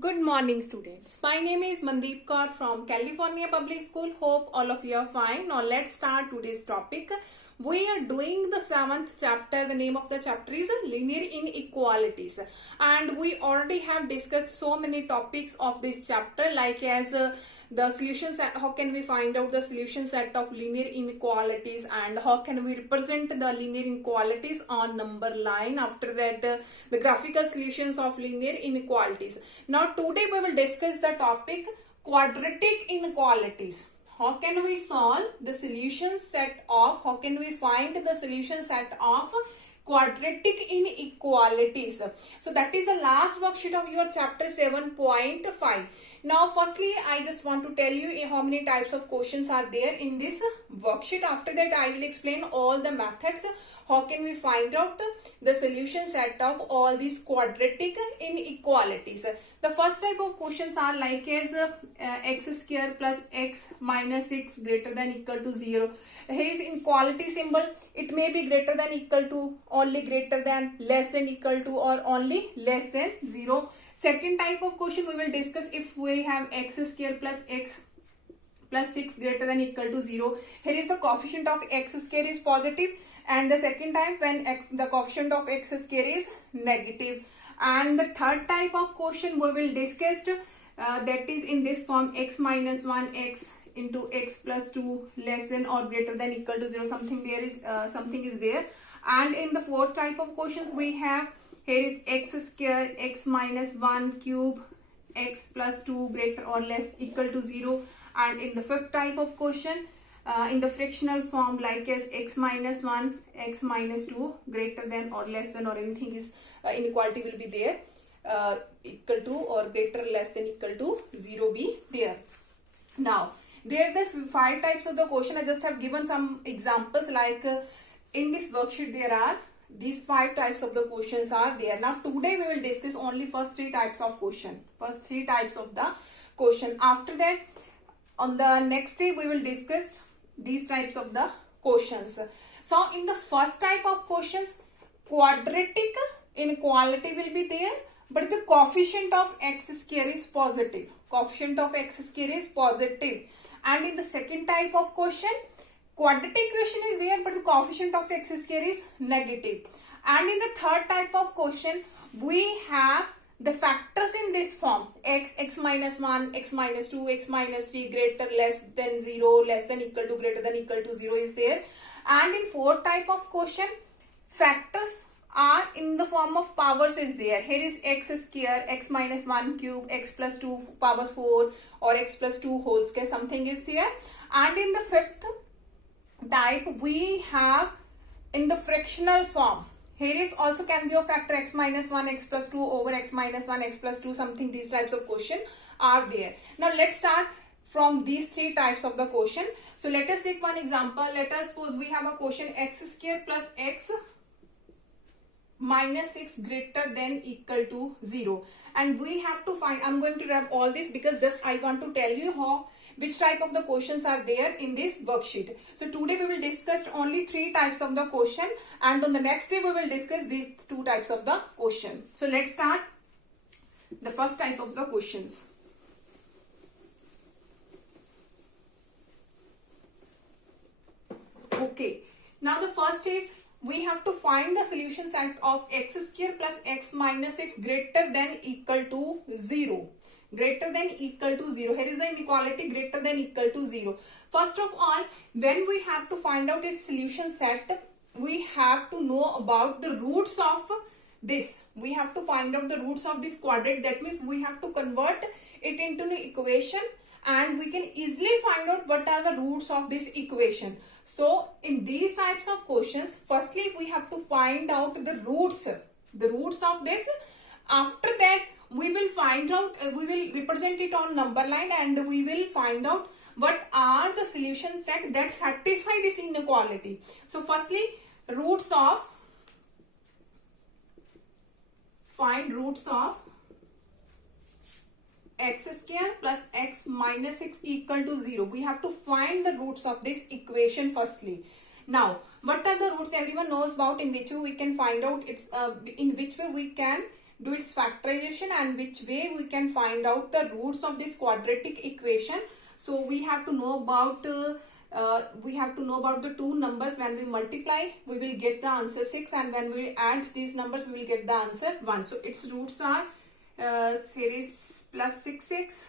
Good morning, students. My name is Mandeep Kaur from California Public School. Hope all of you are fine. Now let's start today's topic. We are doing the 7th chapter. The name of the chapter is Linear Inequalities, and we already have discussed so many topics of this chapter, like as the solution set, how can we find out the solution set of linear inequalities, and how can we represent the linear inequalities on number line. After that, the graphical solutions of linear inequalities. Now today we will discuss the topic quadratic inequalities. How can we solve the solution set of, how can we find the solution set of quadratic inequalities? So that is the last worksheet of your chapter 7.5. Now firstly I just want to tell you how many types of questions are there in this worksheet. After that I will explain all the methods. How can we find out the solution set of all these quadratic inequalities? The first type of questions are like as x square plus x minus 6 greater than equal to 0. Here is inequality symbol. It may be greater than equal to, only greater than, less than equal to, or only less than 0. Second type of question we will discuss if we have x square plus x plus 6 greater than equal to 0. Here is the coefficient of x square is positive, and the second type when the coefficient of x square is negative. And the third type of question we will discuss that is in this form, x minus 1 x into x plus 2 less than or greater than equal to 0. Something is there. And in the fourth type of questions we have, here is x square x minus 1 cube x plus 2 greater or less equal to 0. And in the fifth type of question, in the fractional form, like as x minus 1 x minus 2 greater than or less than, or anything is inequality will be there, equal to or greater less than equal to 0 be there. Now there are the 5 types of the question. I just have given some examples, like in this worksheet there are these 5 types of the questions are there. Now today we will discuss only first 3 types of question, first 3 types of the question. After that, on the next day we will discuss these types of the questions. So in the first type of questions, quadratic inequality will be there, but the coefficient of x square is positive. Coefficient of x square is positive. And in the second type of question, quadratic equation is there, but the coefficient of x square is negative. And in the third type of question, we have the factors in this form, x minus 1, x minus 2, x minus 3 greater less than 0, less than equal to, greater than equal to 0 is there. And in fourth type of question, factors are in the form of powers is there. Here is x square, x minus 1 cube, x plus 2 power 4, or x plus 2 whole square, something is there. And in the fifth type we have in the fractional form. Here is also can be a factor x minus 1 x plus 2 over x minus 1 x plus 2, something. These types of question are there. Now let's start from these 3 types of the question. So let us take one example. Let us suppose we have a question x square plus x minus 6 greater than equal to 0, and we have to find, I'm going to wrap all this because just I want to tell you which type of the questions are there in this worksheet. So today we will discuss only 3 types of the question, and on the next day we will discuss these 2 types of the question. So let's start the first type of the questions. Okay, now the first is we have to find the solution set of x square plus x minus 6 greater than equal to 0. Greater than equal to 0. Here is the inequality greater than equal to 0. First of all, when we have to find out its solution set, we have to know about the roots of this. We have to find out the roots of this quadrant. That means we have to convert it into an equation, and we can easily find out what are the roots of this equation. So in these types of questions, firstly we have to find out the roots of this. After that, we will find out, we will represent it on number line, and we will find out what are the solution set that satisfy this inequality. So firstly, find roots of x square plus x minus 6 equal to 0. We have to find the roots of this equation firstly. Now, what are the roots? Everyone knows about in which way we can find out, it's in which way we can do its factorization and which way we can find out the roots of this quadratic equation. So we have to know about the two numbers. When we multiply, we will get the answer 6, and when we add these numbers, we will get the answer 1. So its roots are here is plus 6x,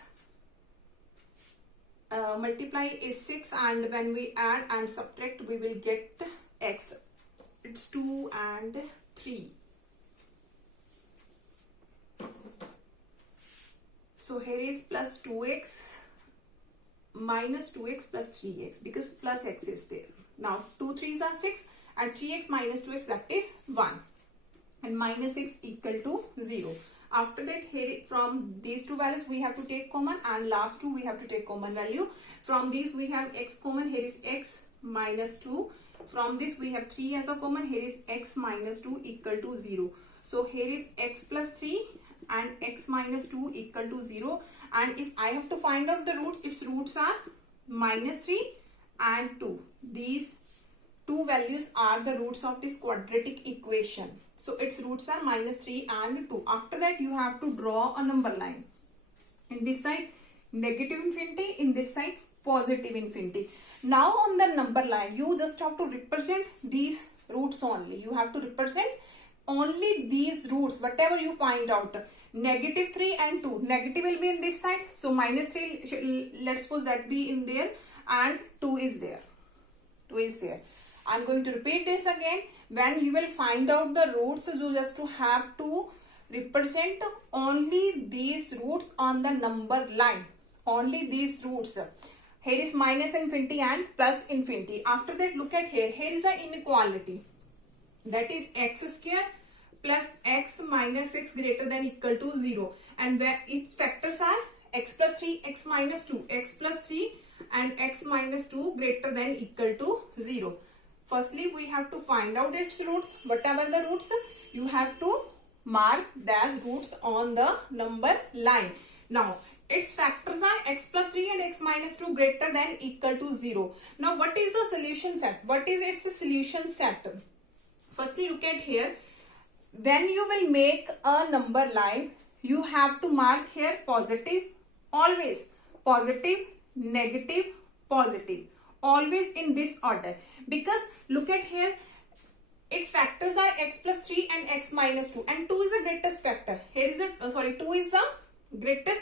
multiply is 6, and when we add and subtract, we will get x. It's 2 and 3. So here is plus 2x minus 2x plus 3x, because plus x is there. Now 2 3s are 6 and 3x minus 2x, that is 1, and minus 6 equal to 0. After that, here from these two values we have to take common, and last two we have to take common value. From these we have x common, here is x minus 2. From this we have 3 as a common, here is x minus 2 equal to 0. So here is x plus 3 and x minus 2 equal to 0. And if I have to find out the roots, its roots are minus 3 and 2. These two values are the roots of this quadratic equation. So its roots are minus 3 and 2. After that, you have to draw a number line. In this side, negative infinity. In this side, positive infinity. Now on the number line, you just have to represent these roots only. You have to represent only these roots, whatever you find out. Negative 3 and 2. Negative will be in this side. So minus 3, let's suppose that be in there, and 2 is there. 2 is there. I'm going to repeat this again. When you will find out the roots, you just have to represent only these roots on the number line. Only these roots. Here is minus infinity and plus infinity. After that, look at here. Here is an inequality. That is x square plus x minus 6 greater than equal to 0. And where its factors are x plus 3, x minus 2, x plus 3 and x minus 2 greater than equal to 0. Firstly, we have to find out its roots. Whatever the roots, you have to mark as roots on the number line. Now, its factors are x plus 3 and x minus 2 greater than equal to 0. Now, what is the solution set? What is its solution set? Firstly, look at here. When you will make a number line, you have to mark here positive, always positive, negative, positive, always in this order. Because look at here, its factors are x plus 3 and x minus 2, and 2 is the greatest factor. Here is a 2 is the greatest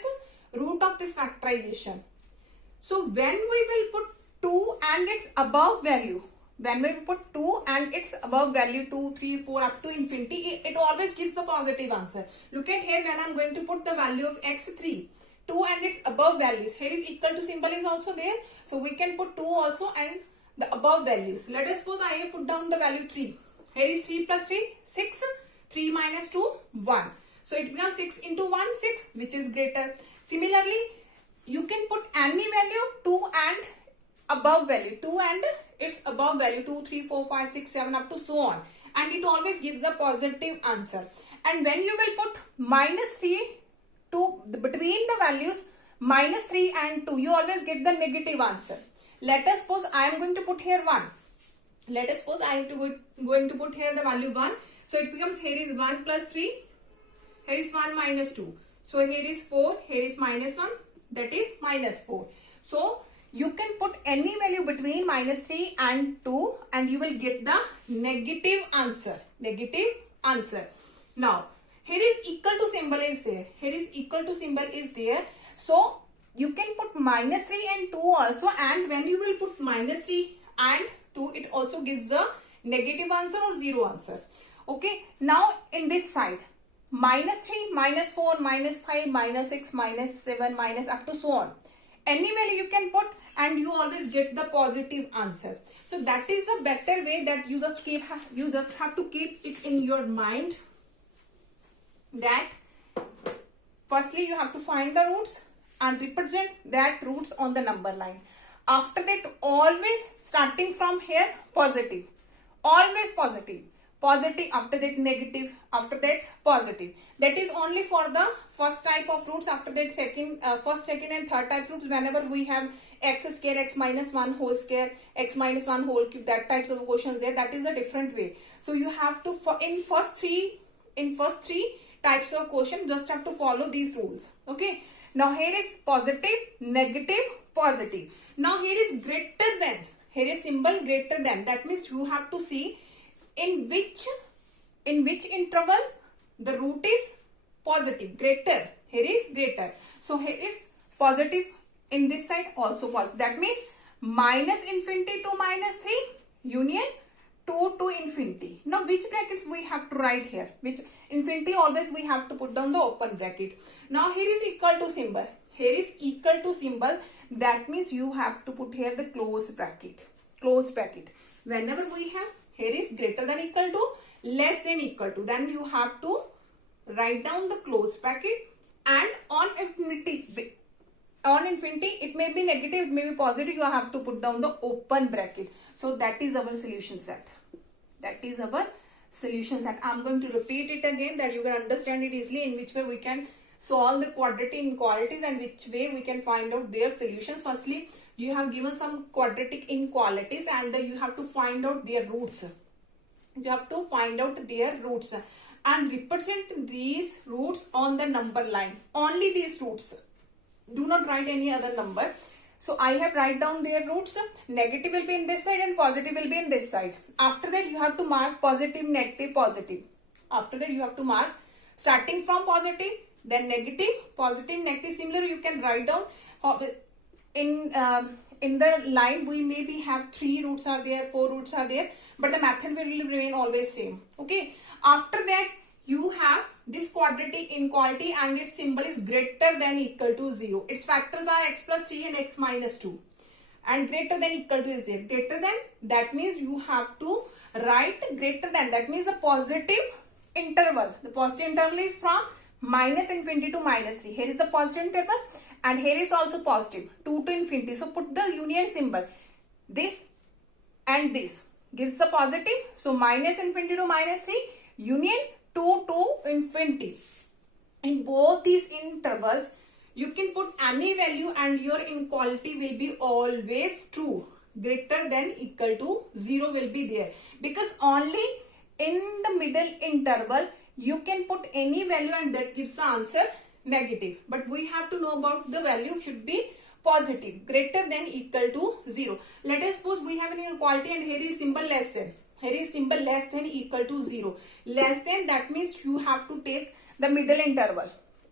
root of this factorization. So when we will put 2 and its above value, when we put 2 and its above value 2, 3, 4 up to infinity, it always gives a positive answer. Look at here, when I'm going to put the value of x3, 2 and its above values, here is equal to symbol is also there. So we can put 2 also and the above values. Let us suppose I have put down the value 3. Here is 3 plus 3, 6, 3 minus 2, 1. So it becomes 6 into 1, 6, which is greater. Similarly, you can put any value 2 and above value, 2 and its above value, 2, 3, 4, 5, 6, 7 up to so on. And it always gives a positive answer. And when you will put minus 3 to between the values minus 3 and 2, you always get the negative answer. Let us suppose I am going to put here 1. Let us suppose I am going to put here the value 1. So it becomes, here is 1 plus 3. Here is 1 minus 2. So here is 4. Here is minus 1. That is minus 4. So you can put any value between minus 3 and 2 and you will get the negative answer. Negative answer. Now, here is equal to symbol is there. Here is equal to symbol is there. So you can put minus 3 and 2 also, and when you will put minus 3 and 2, it also gives the negative answer or 0 answer. Okay. Now in this side, minus 3, minus 4, minus 5, minus 6, minus 7, minus up to so on. Any value you can put and you always get the positive answer. So that is the better way, that you just have to keep it in your mind, that firstly you have to find the roots and represent that roots on the number line. After that, always starting from here positive, always positive, positive, after that negative, after that positive. That is only for the first type of roots. After that first, second and third type roots, whenever we have x square, x minus 1 whole square, x minus 1 whole cube, that types of questions there, that is a different way. So you have to, in first three types of question. Just have to follow these rules. Okay. Now here is positive, negative, positive. Now here is greater than. Here is symbol greater than. That means you have to see in which interval the root is positive. Greater. Here is greater. So here is positive in this side, also positive. That means minus infinity to minus 3 union 2 to infinity. Now which brackets we have to write here? Which infinity always we have to put down the open bracket. Now here is equal to symbol. Here is equal to symbol. That means you have to put here the close bracket. Close bracket. Whenever we have here is greater than equal to, less than equal to, then you have to write down the close bracket, and on infinity it may be negative, it may be positive, you have to put down the open bracket. So that is our solution set. That is our solution set. I'm going to repeat it again that you can understand it easily, in which way we can solve the quadratic inequalities and which way we can find out their solutions. Firstly, you have given some quadratic inequalities and you have to find out their roots. You have to find out their roots and represent these roots on the number line. Only these roots. Do not write any other number. So I have write down their roots. Negative will be in this side and positive will be in this side. After that you have to mark positive, negative, positive. After that you have to mark starting from positive, then negative, positive, negative. Similar you can write down in the line we maybe have 3 roots are there, 4 roots are there, but the method will remain always same. Okay. After that you have this quadratic inequality and its symbol is greater than equal to 0. Its factors are x plus 3 and x minus 2. And greater than equal to is there. Greater than, that means you have to write greater than. That means the positive interval. The positive interval is from minus infinity to minus 3. Here is the positive interval and here is also positive. 2 to infinity. So put the union symbol. This and this gives the positive. So minus infinity to minus 3 union 2 to infinity. In both these intervals, you can put any value and your inequality will be always true. Greater than equal to 0 will be there. Because only in the middle interval, you can put any value and that gives the answer negative. But we have to know about the value should be positive. Greater than equal to 0. Let us suppose we have an inequality and here is symbol less than. Here is symbol less than equal to 0. Less than, that means you have to take the middle interval.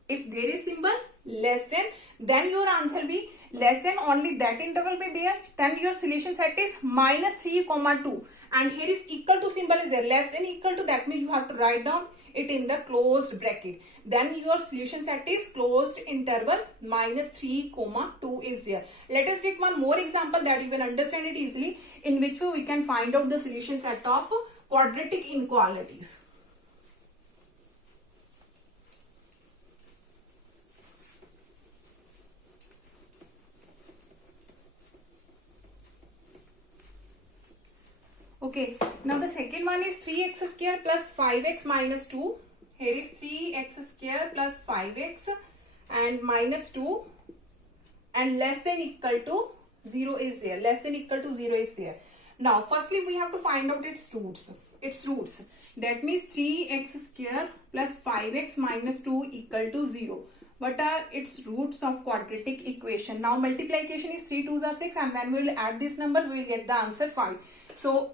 If there is symbol less than, then your answer will be less than, only that interval be there. Then your solution set is minus 3, 2. And here is equal to symbol is there. Less than equal to, that means you have to write down it in the closed bracket. Then your solution set is closed interval minus 3, 2 is there. Let us take one more example that you can understand it easily, in which way we can find out the solution set of quadratic inequalities. Okay, now the second one is 3x square plus 5x minus 2. Here is 3x square plus 5x and minus 2 and less than equal to 0 is there. Less than equal to 0 is there. Now, firstly we have to find out its roots. That means 3x square plus 5x minus 2 equal to 0. What are its roots of quadratic equation? Now, multiplication is 3 2s are 6 and when we will add this number, we will get the answer 5. So,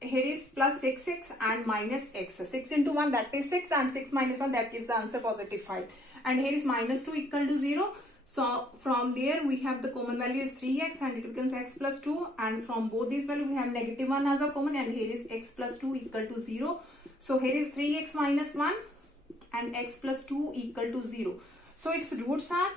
here is plus 6x and minus x. 6 into 1 that is 6 and 6 minus 1 that gives the answer positive 5. And here is minus 2 equal to 0. So from there we have the common value is 3x and it becomes x plus 2. And from both these values we have negative 1 as a common and here is x plus 2 equal to 0. So here is 3x minus 1 and x plus 2 equal to 0. So its roots are,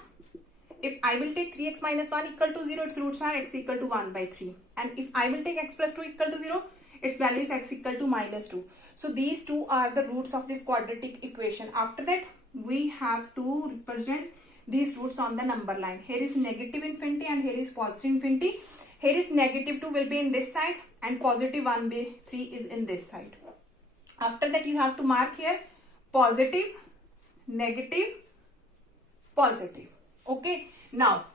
if I will take 3x minus 1 equal to 0, its roots are x equal to 1 by 3. And if I will take x plus 2 equal to 0, its value is x equal to minus 2. So these two are the roots of this quadratic equation. After that, we have to represent these roots on the number line. Here is negative infinity and here is positive infinity. Here is negative 2 will be in this side and positive 1 by 3 is in this side. After that, you have to mark here positive, negative, positive. Okay. Now,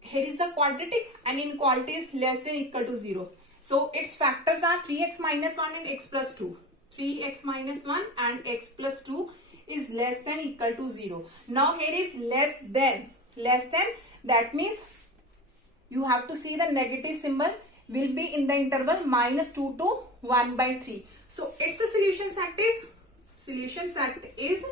here is a quadratic and inequality is less than equal to 0. So, its factors are 3x minus 1 and x plus 2. 3x minus 1 and x plus 2 is less than equal to 0. Now here is less than, that means you have to see the negative symbol will be in the interval minus 2 to 1 by 3. So its solution set is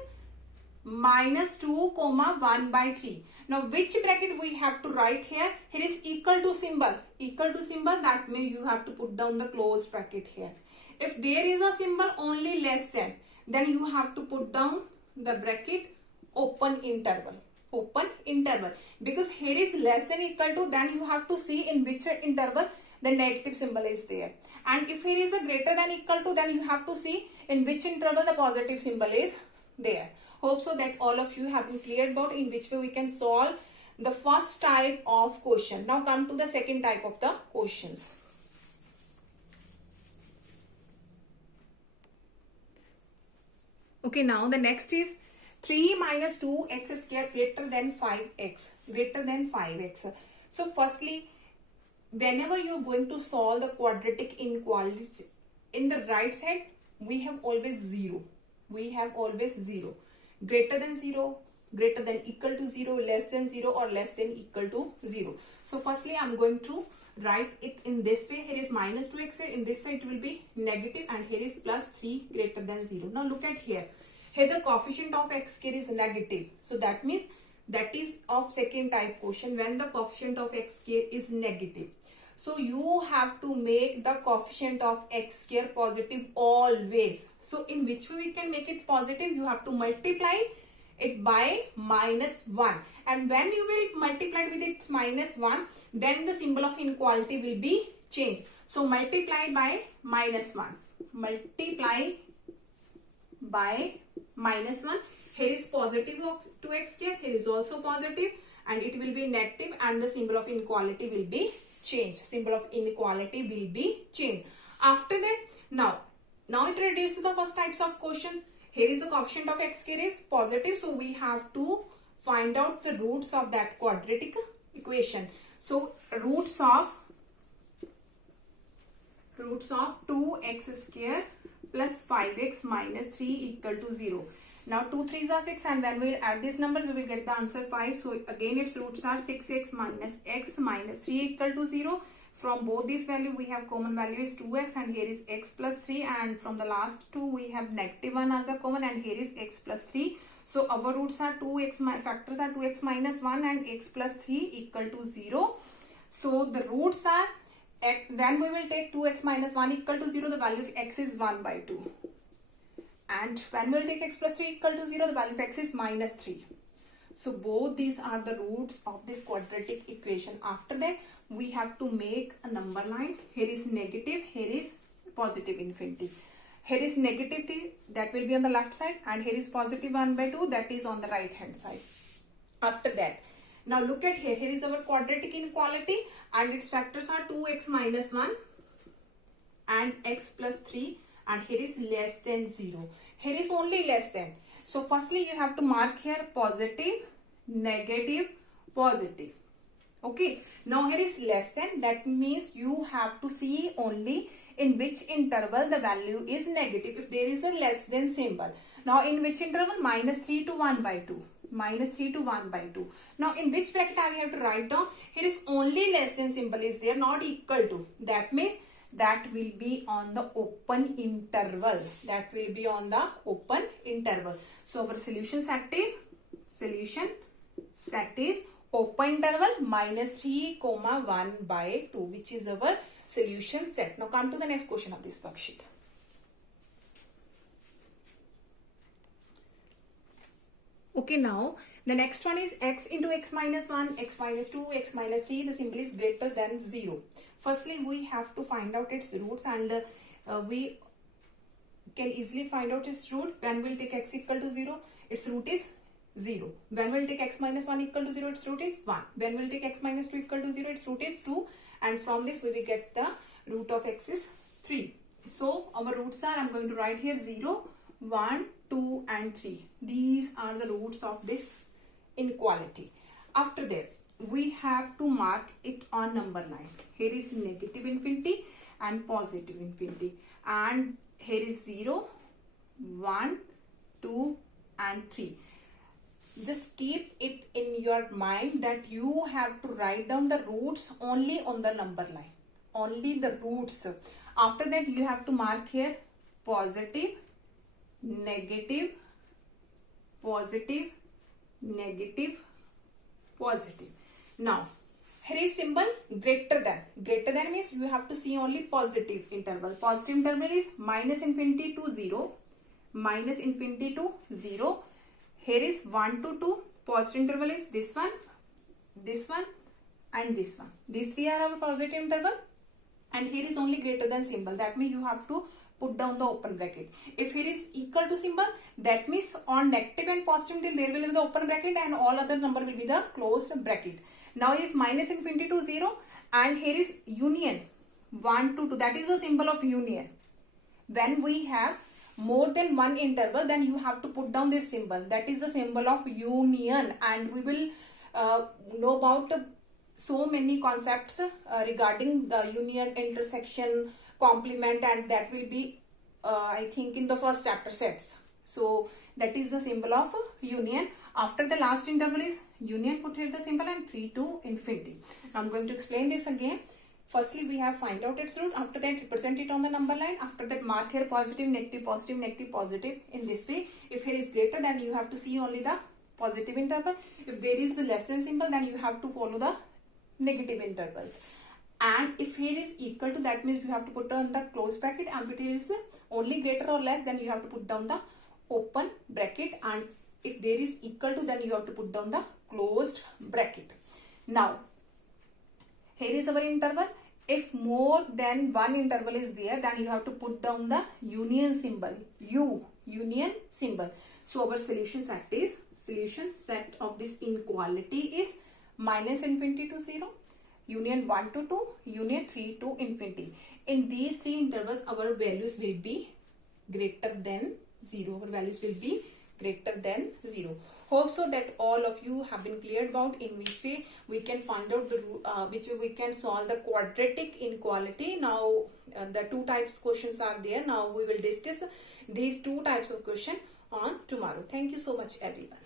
minus 2 comma 1 by 3. Now which bracket we have to write here? Here is equal to symbol, that means you have to put down the closed bracket here. If there is a symbol only less than, then you have to put down the bracket open interval, because here is less than equal to, then you have to see in which interval the negative symbol is there. And if here is a greater than equal to, then you have to see in which interval the positive symbol is there. Hope so that all of you have been clear about in which way we can solve the first type of question. Now come to the second type of the questions. Okay, now the next is 3 minus 2x square greater than 5x. So firstly, whenever you are going to solve the quadratic inequalities, in the right side we have always 0. Greater than 0, greater than equal to 0, less than 0 or less than equal to 0. So firstly I am going to write it in this way. Here is minus 2x, in this side it will be negative, and here is plus 3 greater than 0. Now look at here. Here the coefficient of x square is negative. So that means that is of second type question when the coefficient of x square is negative. So you have to make the coefficient of x square positive always. So in which way we can make it positive? You have to multiply it by minus 1. And when you will multiply it with its minus 1, then the symbol of inequality will be changed. So multiply by minus 1. Multiply by minus 1. Here is positive 2x square. Here is also positive, and it will be negative, and the symbol of inequality will be changed. After that, now it reduces to the first types of questions. Here is the coefficient of x square is positive, so we have to find out the roots of that quadratic equation. So roots of 2x square plus 5x minus 3 equal to 0. Now 2 3s are 6, and when we will add this number we will get the answer 5. So again its roots are 6x minus x minus 3 equal to 0. From both these value we have common value is 2x, and here is x plus 3, and from the last two we have negative 1 as a common, and here is x plus 3. So our roots are 2x, factors are 2x minus 1 and x plus 3 equal to 0. So the roots are, when we will take 2x minus 1 equal to 0, the value of x is 1 by 2. And when we will take x plus 3 equal to 0, the value of x is minus 3. So both these are the roots of this quadratic equation. After that, we have to make a number line. Here is negative, here is positive infinity. Here is negative 3, that will be on the left side, and here is positive 1 by 2, that is on the right hand side. After that, now look at here. Here is our quadratic inequality, and its factors are 2x minus 1 and x plus 3, and here is less than 0. Here is only less than. So firstly you have to mark here positive, negative, positive. Okay. Now here is less than. That means you have to see only in which interval the value is negative. If there is a less than symbol. Now in which interval? Minus 3 to 1 by 2. Minus 3 to 1 by 2. Now in which bracket I have to write down? Here is only less than symbol is there, not equal to. That means that will be on the open interval. So our solution set is open interval minus 3 comma 1 by 2, which is our solution set. Now come to the next question of this worksheet. Okay, now the next one is x into x minus 1, x minus 2, x minus 3. The symbol is greater than 0. Firstly, we have to find out its roots, and we can easily find out its root. When we'll take x equal to 0, its root is 0. When we'll take x minus 1 equal to 0, its root is 1. When we'll take x minus 2 equal to 0, its root is 2. And from this we will get the root of x is 3. So our roots are, I'm going to write here 0, 1, 2 and 3. These are the roots of this inequality. After that, we have to mark it on number line. Here is negative infinity and positive infinity. And here is 0, 1, 2, and 3. Just keep it in your mind that you have to write down the roots only on the number line, only the roots. After that you have to mark here positive, negative, positive, negative, positive. Now here is symbol greater than. Greater than means you have to see only positive interval. Positive interval is minus infinity to 0, minus infinity to 0. Here is 1 to 2. Positive interval is this one, and this one. These three are our positive interval. And here is only greater than symbol. That means you have to put down the open bracket. If here is equal to symbol, that means on negative and positive interval there will be the open bracket and all other number will be the closed bracket. Now it is minus infinity to 0 and here is union 1 to 2. That is the symbol of union. When we have more than one interval, then you have to put down this symbol. That is the symbol of union, and we will know about so many concepts regarding the union, intersection, complement, and that will be I think in the first chapter sets. So that is the symbol of union. After the last interval is union, put here the symbol, and 3 to infinity. I'm going to explain this again. Firstly, we have find out its root. After that, represent it on the number line. After that, mark here positive, negative, positive, negative, positive in this way. If here is greater, then you have to see only the positive interval. If there is the less than symbol, then you have to follow the negative intervals. And if here is equal to, that means you have to put on the close bracket. And if it is only greater or less, then you have to put down the open bracket. And if there is equal to, then you have to put down the closed bracket. Now, here is our interval. If more than one interval is there, then you have to put down the union symbol, union symbol. So our solution set of this inequality is minus infinity to 0, union 1 to 2, union 3 to infinity. In these three intervals, our values will be greater than 0. Our values will be greater than 0. Hope so that all of you have been clear about in which way we can find out the which way we can solve the quadratic inequality. Now the two types questions are there. Now we will discuss these two types of question on tomorrow. Thank you so much everyone.